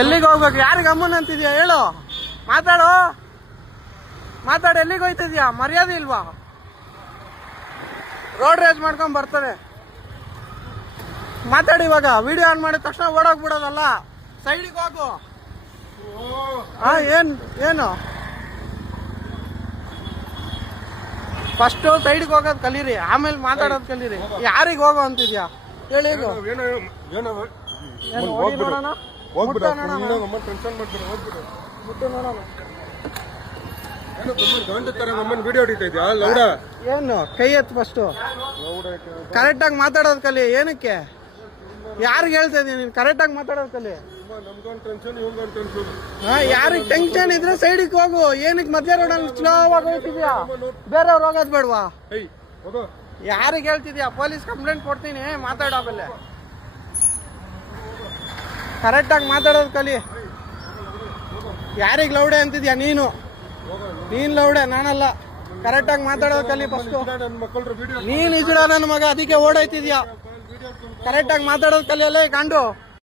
ಎಲ್ಲಿಗೆ ಹೋಗ್ಬೇಕು? ಯಾರಿಗೆ ಅಮ್ಮನ್ ಅಂತಿದ್ಯಾ ಹೇಳು? ಮಾತಾಡು, ಎಲ್ಲಿಗೆ ಹೋಯ್ತಿದ್ಯಾ? ಮರ್ಯಾದೆ ಇಲ್ವಾ? ರೋಡ್ ರೇಸ್ ಮಾಡ್ಕೊಂಡ್ ಬರ್ತಾರೆ. ಮಾತಾಡಿ ಇವಾಗ. ವಿಡಿಯೋ ಆನ್ ಮಾಡಿದ ತಕ್ಷಣ ಓಡೋಗ್ಬಿಡೋದಲ್ಲ, ಸೈಡಿಗೆ ಹೋಗು. ಏನು ಫಸ್ಟ್ ಸೈಡ್ಗೆ ಹೋಗೋದು ಕಲೀರಿ, ಆಮೇಲೆ ಮಾತಾಡೋದು ಕಲೀರಿ. ಯಾರಿಗೆ ಹೋಗೋ ಅಂತಿದ್ಯಾ ಹೇಳಿ? ಏನು ಕೈ ಎತ್ತು ಫಸ್ಟ್. ಕರೆಕ್ಟಾಗಿ ಮಾತಾಡೋದು ಕಲಿ. ಏನಕ್ಕೆ? ಯಾರಿಗೆ ಹೇಳ್ತಾ ಇದೀನಿ ನೀನು? ಕರೆಕ್ಟಾಗಿ ಮಾತಾಡೋದು ಕಲಿ. ಯಾರಿಗೆ ಟೆನ್ಷನ್ ಇದ್ರೆ ಸೈಡಿಗೆ ಹೋಗು. ಏನಕ್ಕೆ ಮಧ್ಯ ರೋಡಲ್ಲಿ ಸ್ಲೋ ಆಗಿ ಹೋಗ್ತಿದ್ಯಾ? ಬೇರೆಯವ್ರು ಹೋಗೋದು ಬೇಡವಾ? ಯಾರಿಗೆ ಹೇಳ್ತಿದ್ಯಾ? ಪೊಲೀಸ್ ಕಂಪ್ಲೇಂಟ್ ಕೊಡ್ತೀನಿ. ಮಾತಾಡೋ ಬೆಲೆ. ಕರೆಕ್ಟಾಗಿ ಮಾತಾಡೋದು ಕಲಿ. ಯಾರಿಗೆ ಲೌಡೆ ಅಂತಿದ್ಯಾ ನೀನು? ನೀನ್ ಲೌಡೆ, ನಾನಲ್ಲ. ಕರೆಕ್ಟಾಗಿ ಮಾತಾಡೋದು ಕಲಿ ಫಸ್ಟ್. ನೀನ್ ಇಜಡ ನನ್ನ ಮಗ, ಅದಕ್ಕೆ ಓಡಾಯ್ತಿದ್ಯಾ. ಕರೆಕ್ಟಾಗಿ ಮಾತಾಡೋದು ಕಲಿಯಲ್ಲ. ಕಂಡು